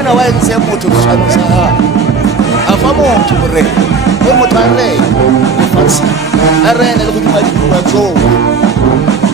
bona wa entse motho tshwano sa ha a fa motho re o motho a re fa a re ne le go dima dibuwa tsohle